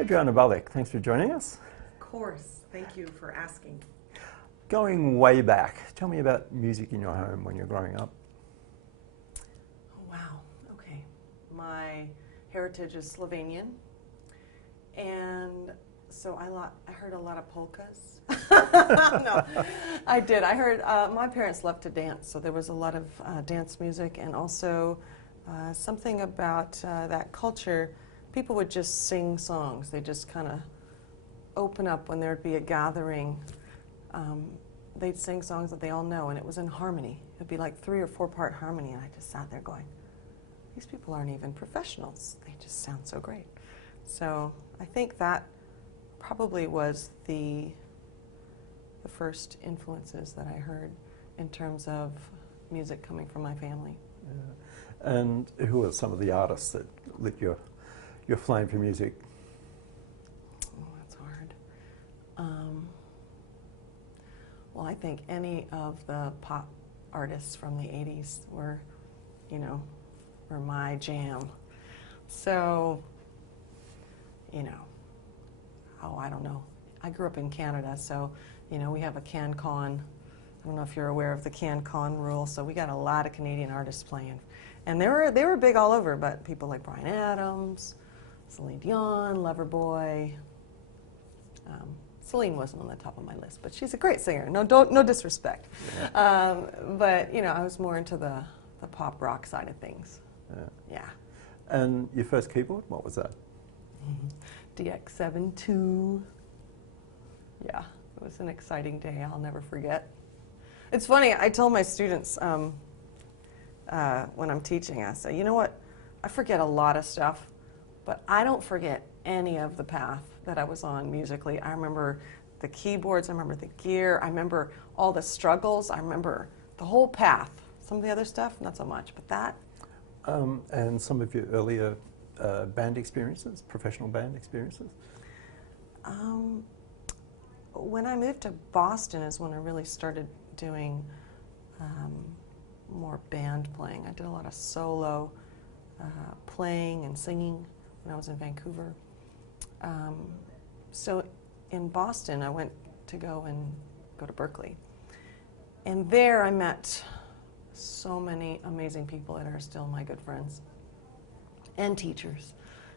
Adriana Balic, thanks for joining us. Of course. Thank you for asking. Going way back, tell me about music in your home when you're growing up. Oh, wow. Okay. My heritage is Slovenian, and so I heard a lot of polkas. No, I did. I heard, my parents loved to dance, so there was a lot of dance music, and also something about that culture. People would just sing songs. They just kind of open up when there'd be a gathering. They'd sing songs that they all know, and it was in harmony. It'd be like 3 or 4 part harmony, and I just sat there going, these people aren't even professionals. They just sound so great. So I think that probably was the first influences that I heard in terms of music coming from my family. Yeah. And who are some of the artists that lit your flame for music? Oh, that's hard. Well, I think any of the pop artists from the 80s were my jam. So, I don't know. I grew up in Canada, so, we have a CanCon. I don't know if you're aware of the CanCon rule, so we got a lot of Canadian artists playing. And they were big all over, but people like Bryan Adams, Celine Dion, Loverboy. Celine wasn't on the top of my list, but she's a great singer. No disrespect. Yeah. But I was more into the pop rock side of things. Yeah. And your first keyboard, what was that? DX7 II. Yeah, it was an exciting day. I'll never forget. It's funny. I tell my students when I'm teaching, I say, you know what? I forget a lot of stuff, but I don't forget any of the path that I was on musically. I remember the keyboards, I remember the gear, I remember all the struggles, I remember the whole path. Some of the other stuff, not so much, but that. And some of your earlier band experiences, professional band experiences? When I moved to Boston is when I really started doing more band playing. I did a lot of solo playing and singing when I was in Vancouver. So in Boston, I went to go to Berkeley. And there I met so many amazing people that are still my good friends, and teachers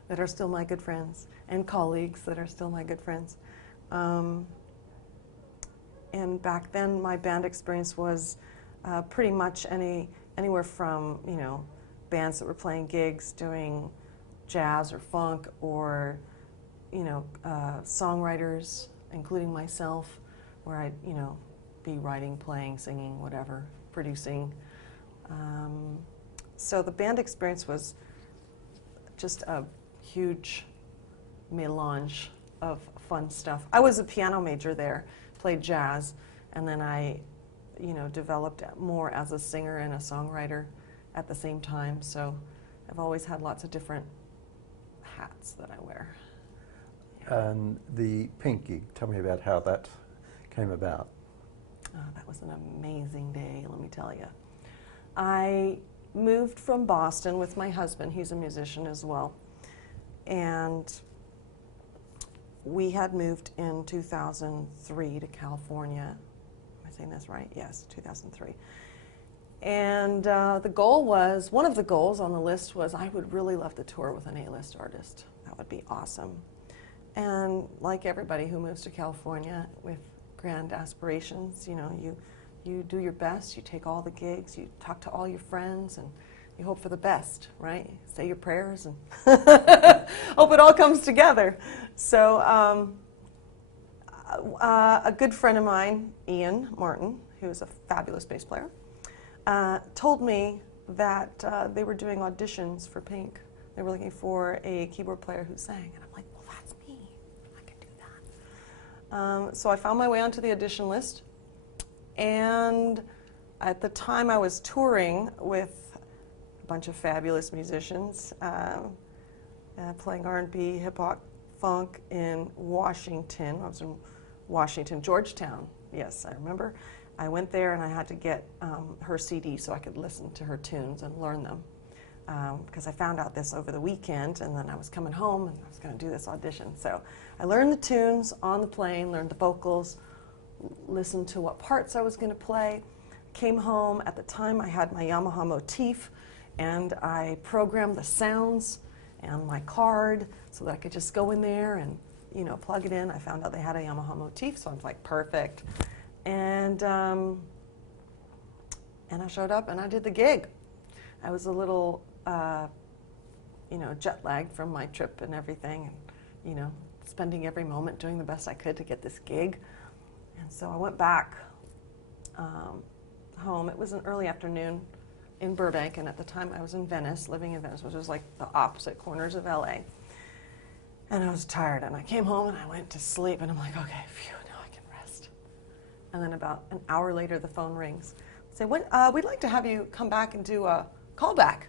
that are still my good friends, and colleagues that are still my good friends. And back then, my band experience was pretty much anywhere from, bands that were playing gigs, doing jazz or funk, or songwriters, including myself, where I'd, be writing, playing, singing, whatever, producing. So the band experience was just a huge melange of fun stuff. I was a piano major there, played jazz, and then I, developed more as a singer and a songwriter at the same time. So I've always had lots of different hats that I wear. And the Pink gig, tell me about how that came about. Oh, that was an amazing day, let me tell you. I moved from Boston with my husband. He's a musician as well. And we had moved in 2003 to California. Am I saying this right? Yes, 2003. And the goal was, one of the goals on the list was I would really love to tour with an A-list artist. That would be awesome. And like everybody who moves to California with grand aspirations, you do your best, you take all the gigs, you talk to all your friends, and you hope for the best, right? Say your prayers and hope it all comes together. So a good friend of mine, Ian Martin, who is a fabulous bass player, told me that they were doing auditions for Pink. They were looking for a keyboard player who sang, and I'm like, well, that's me. I can do that. So I found my way onto the audition list, and at the time I was touring with a bunch of fabulous musicians, playing R&B, hip-hop, funk in Washington. I was in Washington, Georgetown. Yes, I remember. I went there and I had to get her CD so I could listen to her tunes and learn them. because I found out this over the weekend, and then I was coming home and I was going to do this audition. So I learned the tunes on the plane, learned the vocals, listened to what parts I was going to play. Came home. At the time I had my Yamaha motif, and I programmed the sounds and my card so that I could just go in there and, you know, plug it in. I found out they had a Yamaha motif, so I was like, perfect. And I showed up and I did the gig. I was a little, you know, jet lagged from my trip and everything, and, you know, spending every moment doing the best I could to get this gig. And so I went back home. It was an early afternoon in Burbank, and at the time I was in Venice, living in Venice, which was like the opposite corners of LA. And I was tired, and I came home and I went to sleep, and I'm like, okay, phew, now I can rest. And then about an hour later, the phone rings. Say, we'd like to have you come back and do a callback.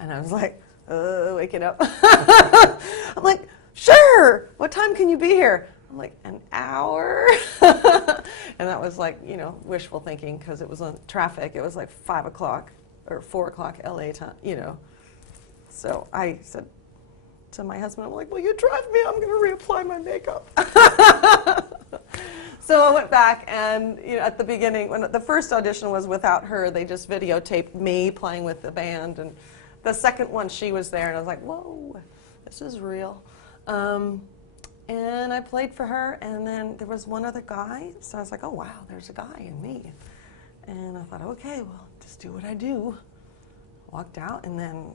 And I was like, waking up. I'm like, sure, what time can you be here? I'm like, an hour? And that was like, you know, wishful thinking, because it was on traffic. It was like 5 o'clock or 4 o'clock LA time, you know. So I said to my husband, I'm like, will you drive me? I'm going to reapply my makeup. So I went back, and, you know, at the beginning, when the first audition was without her, they just videotaped me playing with the band. And the second one, she was there, and I was like, whoa, this is real. And I played for her, and then there was one other guy, so I was like, oh, wow, there's a guy in me. And I thought, okay, well, just do what I do. Walked out, and then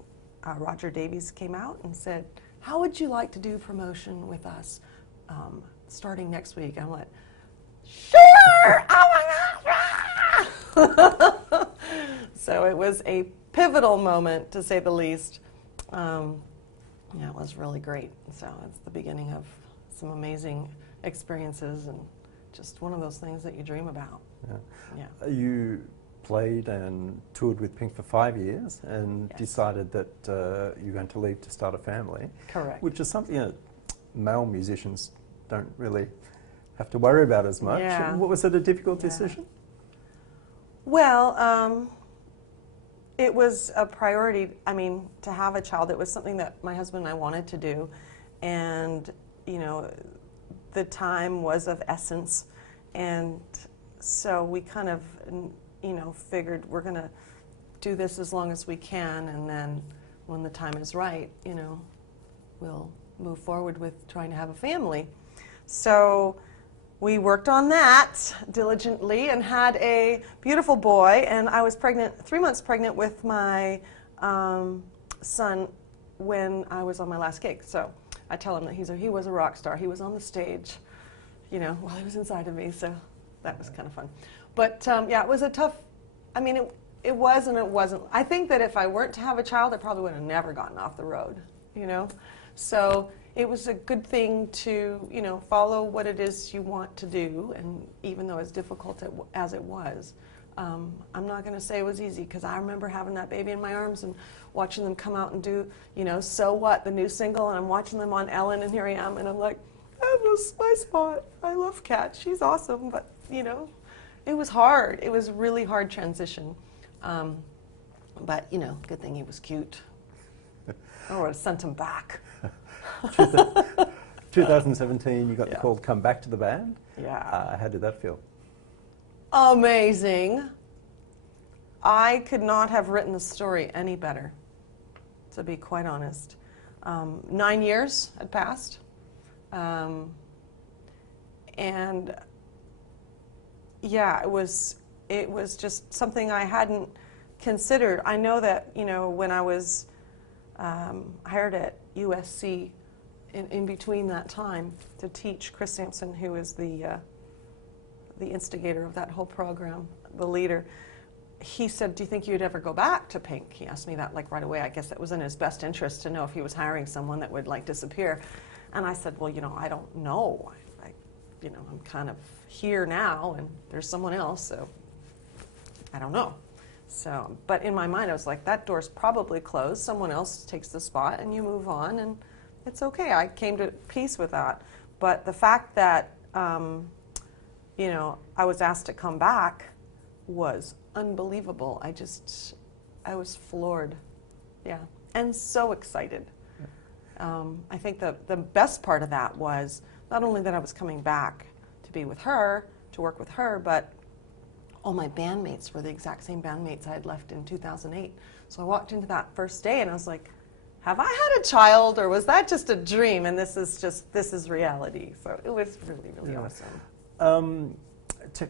Roger Davies came out and said, how would you like to do promotion with us starting next week? I'm like, sure! Oh my gosh! So it was a pivotal moment, to say the least. Yeah, it was really great. So it's the beginning of some amazing experiences, and just one of those things that you dream about. Yeah. Yeah. You played and toured with Pink for 5 years, and Yes. decided that you're going to leave to start a family. Correct. Which is something that male musicians don't really have to worry about as much. Yeah. What was it, a difficult Yeah. decision? Well, it was a priority. I mean, to have a child, it was something that my husband and I wanted to do. And, you know, the time was of essence. And so we kind of, you know, figured we're going to do this as long as we can. And then when the time is right, you know, we'll move forward with trying to have a family. So we worked on that diligently and had a beautiful boy. And I was pregnant, 3 months pregnant with my son when I was on my last gig. So I tell him that he was a rock star. He was on the stage, you know, while he was inside of me. So that was kind of fun. But yeah, it was a tough, I mean, it was and it wasn't. I think that if I weren't to have a child, I probably would have never gotten off the road, you know. So it was a good thing to, you know, follow what it is you want to do. And even though as difficult as it was, I'm not going to say it was easy, because I remember having that baby in my arms and watching them come out and do, you know, So What, the new single, and I'm watching them on Ellen, and here I am, and I'm like, that was my spot. I love Kat. She's awesome, but, you know, it was hard. It was a really hard transition. But, you know, good thing he was cute. I would have sent him back. 2017, you got the Yeah. call to come back to the band. Yeah. How did that feel? Amazing. I could not have written the story any better, to be quite honest. 9 years had passed. And yeah, it was just something I hadn't considered. I know that, you know, when I was hired at USC in between that time to teach, Chris Sampson, who is the instigator of that whole program, the leader, he said, do you think you'd ever go back to Pink? He asked me that like right away. I guess that was in his best interest to know if he was hiring someone that would like disappear. And I said, well, you know, I don't know. You know, I'm kind of here now, and there's someone else, so I don't know. So, but in my mind, I was like, that door's probably closed. Someone else takes the spot, and you move on, and it's okay. I came to peace with that. But the fact that, you know, I was asked to come back was unbelievable. I was floored. Yeah, and so excited. I think the best part of that was not only that I was coming back to be with her, to work with her, but all my bandmates were the exact same bandmates I had left in 2008. So I walked into that first day and I was like, have I had a child, or was that just a dream and this is reality? So it was really, really awesome.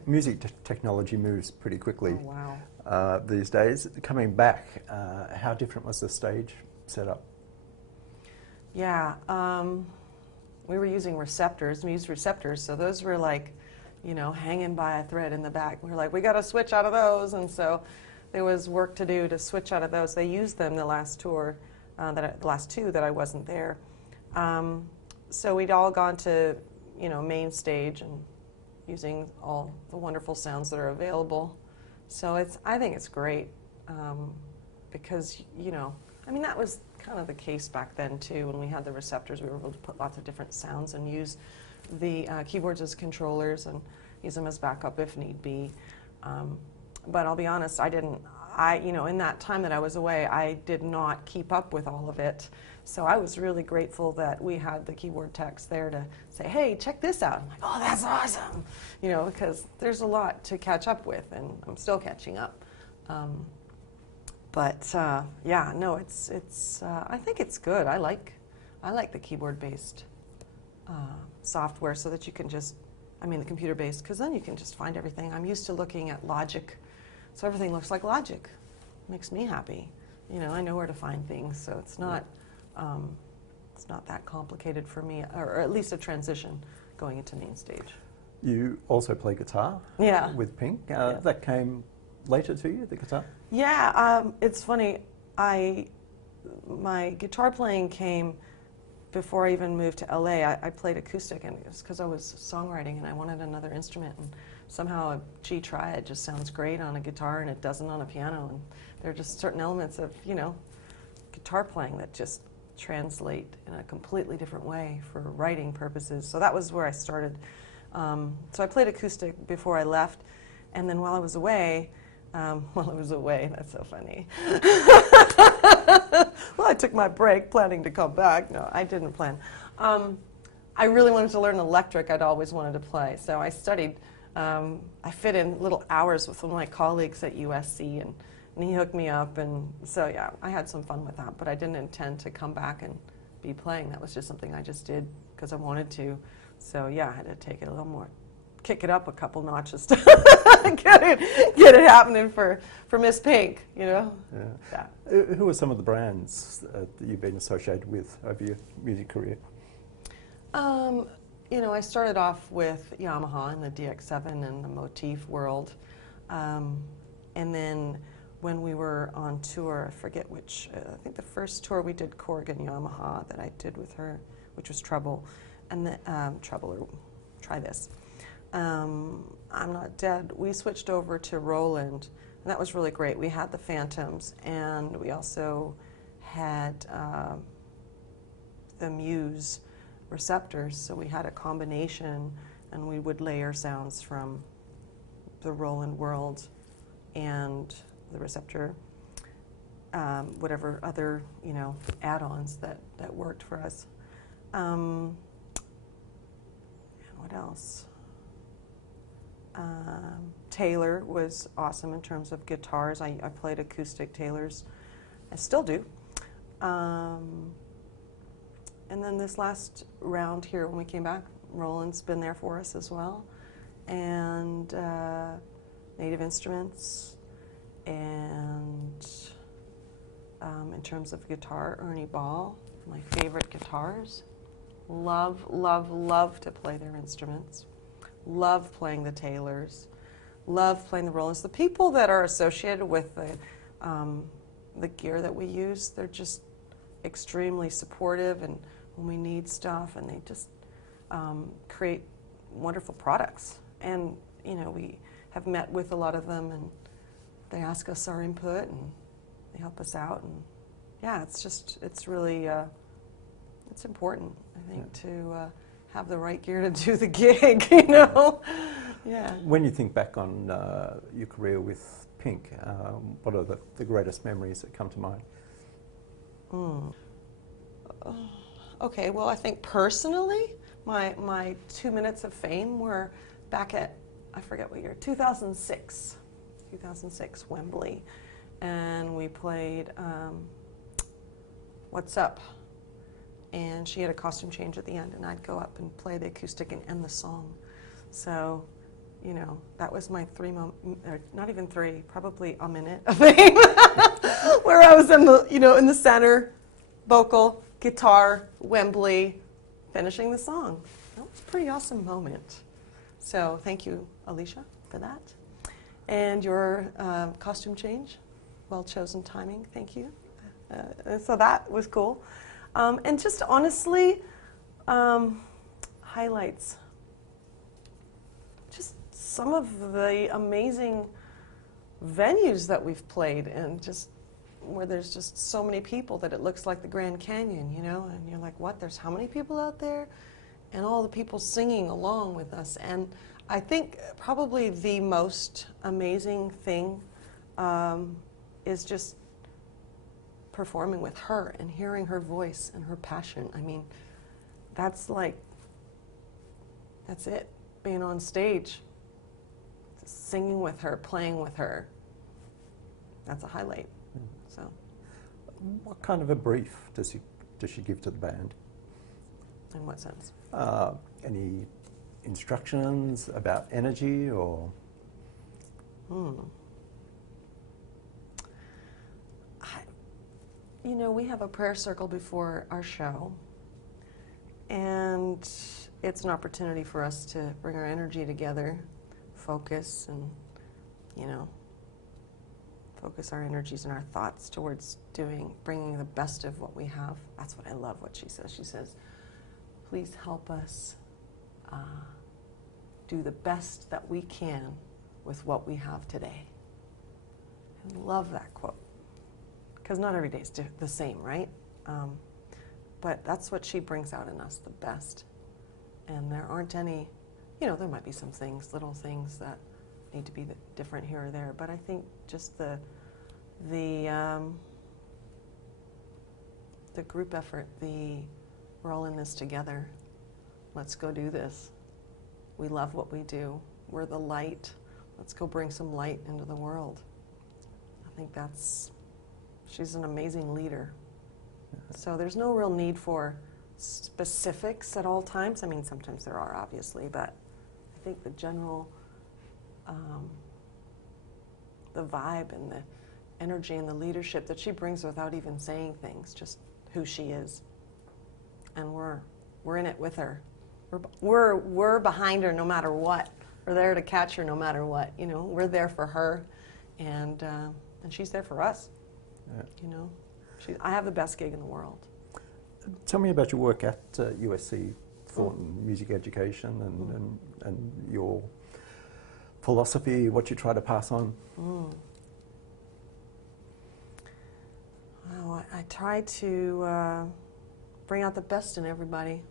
Music technology moves pretty quickly. Oh, wow. These days. Coming back, how different was the stage setup? Yeah, we were using receptors, we used receptors, so those were like, you know, hanging by a thread in the back. We were like, we got to switch out of those, and so there was work to do to switch out of those. They used them the last tour, the last two that I wasn't there. So we'd all gone to, you know, main stage and using all the wonderful sounds that are available. So I think it's great because, you know, I mean, that was kind of the case back then too. When we had the receptors, we were able to put lots of different sounds and use the keyboards as controllers and use them as backup if need be. But I'll be honest, you know, in that time that I was away, I did not keep up with all of it. So I was really grateful that we had the keyboard techs there to say, hey, check this out. I'm like, oh, that's awesome. You know, because there's a lot to catch up with, and I'm still catching up. Yeah, no, it's. I think it's good. I like the keyboard-based software so that you can just, the computer-based, because then you can just find everything. I'm used to looking at Logic, so everything looks like Logic. Makes me happy. You know, I know where to find things, so it's not that complicated for me, or at least a transition going into main stage. You also play guitar. Yeah. With Pink. Yeah. That came later to you, the guitar? Yeah, it's funny. My guitar playing came before I even moved to LA. I played acoustic, and it was because I was songwriting and I wanted another instrument. And somehow a G triad just sounds great on a guitar, and it doesn't on a piano. And there are just certain elements of, you know, guitar playing that just translate in a completely different way for writing purposes. So that was where I started. So I played acoustic before I left, and then while I was away, that's so funny. Well, I took my break planning to come back. No, I didn't plan. I really wanted to learn electric. I'd always wanted to play. So I studied. I fit in little hours with one of my colleagues at USC, and he hooked me up. And so, yeah, I had some fun with that. But I didn't intend to come back and be playing. That was just something I just did because I wanted to. So, yeah, I had to take it a little more, kick it up a couple notches to get it happening for Miss Pink, you know? Yeah. Who are some of the brands that you've been associated with over your music career? You know, I started off with Yamaha in the DX7 and the Motif world. And then when we were on tour, I forget which, I think the first tour we did Korg and Yamaha that I did with her, which was Trouble. And then, Trouble, or Try This. I'm Not Dead, we switched over to Roland, and that was really great. We had the Phantoms, and we also had the Muse receptors, so we had a combination, and we would layer sounds from the Roland world and the receptor, whatever other, you know, add-ons that worked for us. And what else? Taylor was awesome in terms of guitars. I played acoustic Taylors. I still do. And then this last round here when we came back, Roland's been there for us as well. And Native Instruments. And in terms of guitar, Ernie Ball, my favorite guitars. Love, love, love to play their instruments. Love playing the Taylors, love playing the Rolands. The people that are associated with the gear that we use, they're just extremely supportive, and when we need stuff, and they just create wonderful products. And you know, we have met with a lot of them, and they ask us our input, and they help us out, and yeah, it's really it's important, I think, to have the right gear to do the gig, you know? Yeah. When you think back on your career with Pink, what are the greatest memories that come to mind? Okay, well, I think personally, my 2 minutes of fame were back at, I forget what year, 2006, Wembley. And we played What's Up? And she had a costume change at the end, and I'd go up and play the acoustic and end the song. So, you know, that was my not even three, probably a minute of fame, where I was in the, in the center, vocal, guitar, Wembley, finishing the song. That was a pretty awesome moment. So thank you, Alicia, for that. And your costume change, well-chosen timing, thank you. So that was cool. And just honestly, highlights. Just some of the amazing venues that we've played, and just where there's just so many people that it looks like the Grand Canyon, and you're like, what, there's how many people out there? And all the people singing along with us. And I think probably the most amazing thing is just performing with her and hearing her voice and her passion. I mean, that's it, being on stage, singing with her, playing with her. That's a highlight. So, what kind of a brief does she give to the band? in what sense? Any instructions about energy or? We have a prayer circle before our show, and it's an opportunity for us to bring our energy together, focus, and, focus our energies and our thoughts towards bringing the best of what we have. That's what I love what she says. She says, please help us do the best that we can with what we have today. I love that quote, because not every day is the same, right? But that's what she brings out in us, the best. And there aren't any, there might be some things, little things that need to be different here or there, but I think just the group effort, we're all in this together. Let's go do this. We love what we do. We're the light. Let's go bring some light into the world. I think she's an amazing leader. So there's no real need for specifics at all times. I mean, sometimes there are, obviously, but I think the general, the vibe and the energy and the leadership that she brings without even saying things, just who she is. And we're in it with her. We're behind her no matter what. We're there to catch her no matter what. We're there for her, and she's there for us. Yeah. I have the best gig in the world. Tell me about your work at USC Thornton Music Education and your philosophy, what you try to pass on. Well, I try to bring out the best in everybody,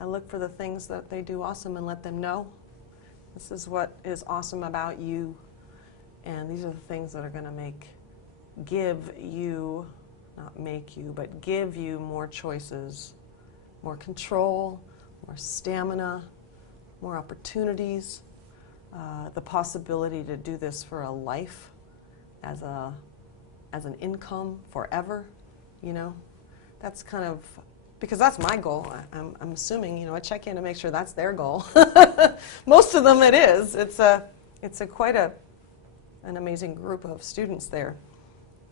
I look for the things that they do awesome and let them know. This is what is awesome about you, and these are the things that are going to give you, not make you, but give you more choices, more control, more stamina, more opportunities, the possibility to do this for a life, as an income forever, That's kind of, because that's my goal. I'm assuming, I check in to make sure that's their goal. Most of them it is. It's quite an amazing group of students there.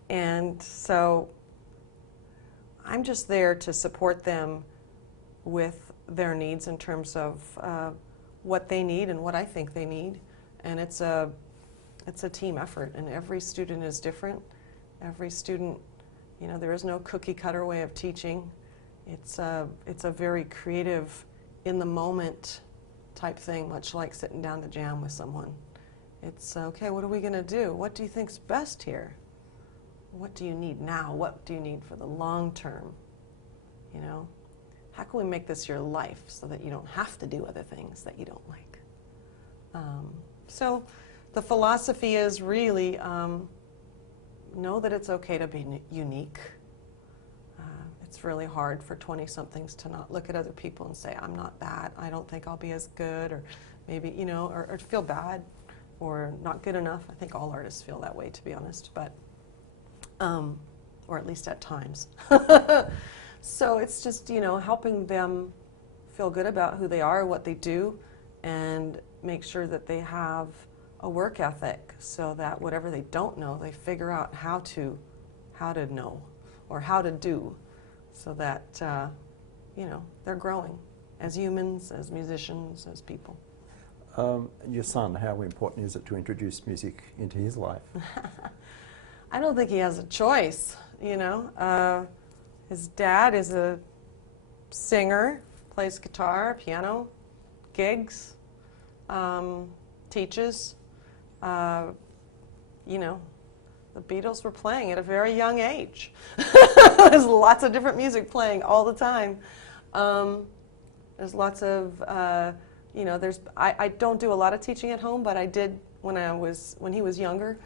And so I'm just there to support them with their needs in terms of what they need and what I think they need. And it's a team effort, and every student is different. Every student, there is no cookie cutter way of teaching. It's a very creative, in the moment type thing, much like sitting down to jam with someone. It's okay, what are we going to do? What do you think's best here? What do you need now? What do you need for the long term? How can we make this your life so that you don't have to do other things that you don't like? So the philosophy is really know that it's okay to be unique, it's really hard for 20-somethings to not look at other people and say, I'm not that, I don't think I'll be as good, or maybe, you know, or feel bad or not good enough. I think all artists feel that way, to be honest, but, or at least at times. So it's just, you know, helping them feel good about who they are, what they do, and make sure that they have a work ethic so that whatever they don't know, they figure out how to know or how to do, so that, you know, they're growing as humans, as musicians, as people. Your son, how important is it to introduce music into his life? I don't think he has a choice, you know. His dad is a singer, plays guitar, piano, gigs, teaches. You know, the Beatles were playing at a very young age. There's lots of different music playing all the time. There's lots of, you know, I don't do a lot of teaching at home, but I did when he was younger.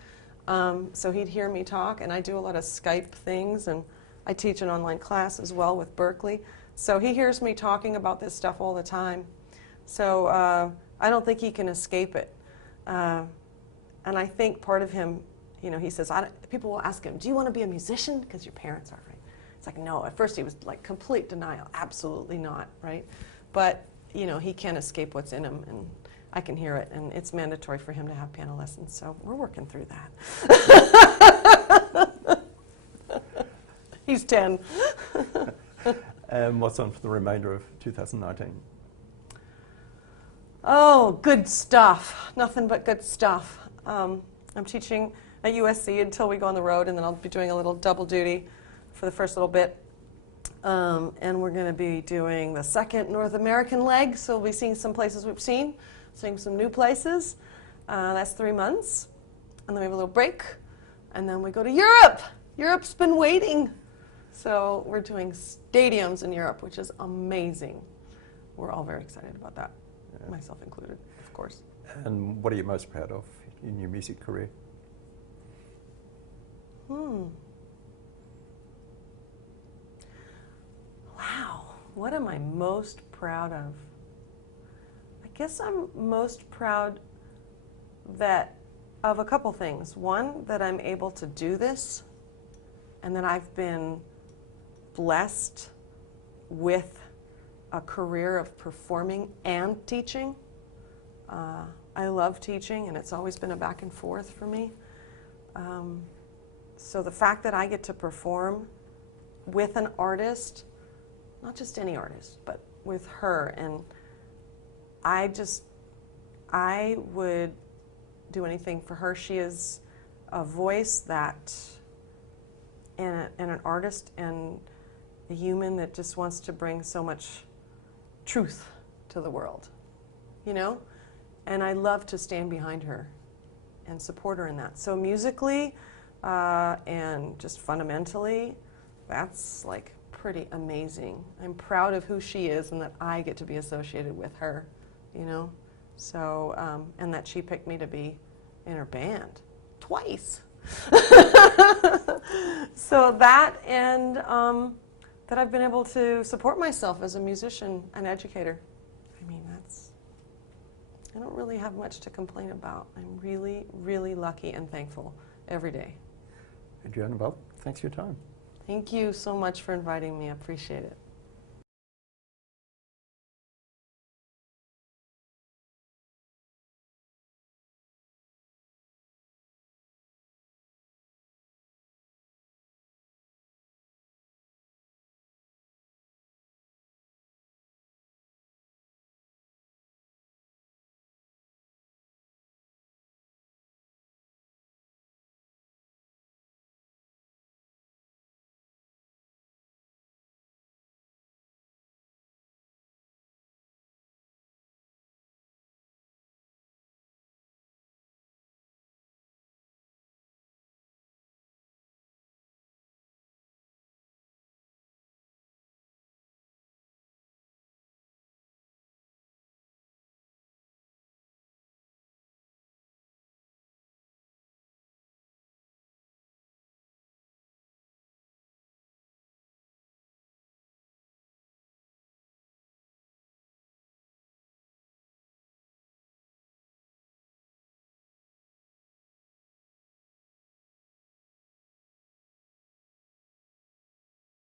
So he'd hear me talk, and I do a lot of Skype things, and I teach an online class as well with Berkeley. So he hears me talking about this stuff all the time. So I don't think he can escape it. And I think part of him, you know, he says, people will ask him, do you want to be a musician? Because your parents are, right? It's like, no. At first he was like complete denial. Absolutely not, right? But, you know, he can't escape what's in him, and I can hear it, and it's mandatory for him to have piano lessons, so we're working through that. He's 10. What's on for the remainder of 2019? Oh, good stuff. Nothing but good stuff. I'm teaching at USC until we go on the road, and then I'll be doing a little double duty for the first little bit. And we're going to be doing the second North American leg, so we'll be seeing some places we've seen, seeing some new places. That's 3 months. And then we have a little break, and then we go to Europe. Europe's been waiting. So we're doing stadiums in Europe, which is amazing. We're all very excited about that, myself included, of course. And what are you most proud of in your music career? Wow. What am I most proud of? I guess I'm most proud of a couple things. One, that I'm able to do this, and that I've been blessed with a career of performing and teaching. I love teaching, and it's always been a back and forth for me. So the fact that I get to perform with an artist, not just any artist, but with her, and I would do anything for her. She is a voice that, and an artist, and a human that just wants to bring so much truth to the world, you know? And I love to stand behind her and support her in that. So musically and just fundamentally, that's like pretty amazing. I'm proud of who she is and that I get to be associated with her, you know? So, and that she picked me to be in her band twice. So that, and that I've been able to support myself as a musician and educator. I mean, I don't really have much to complain about. I'm really, really lucky and thankful every day. Adriana Balic, thanks for your time. Thank you so much for inviting me. I appreciate it.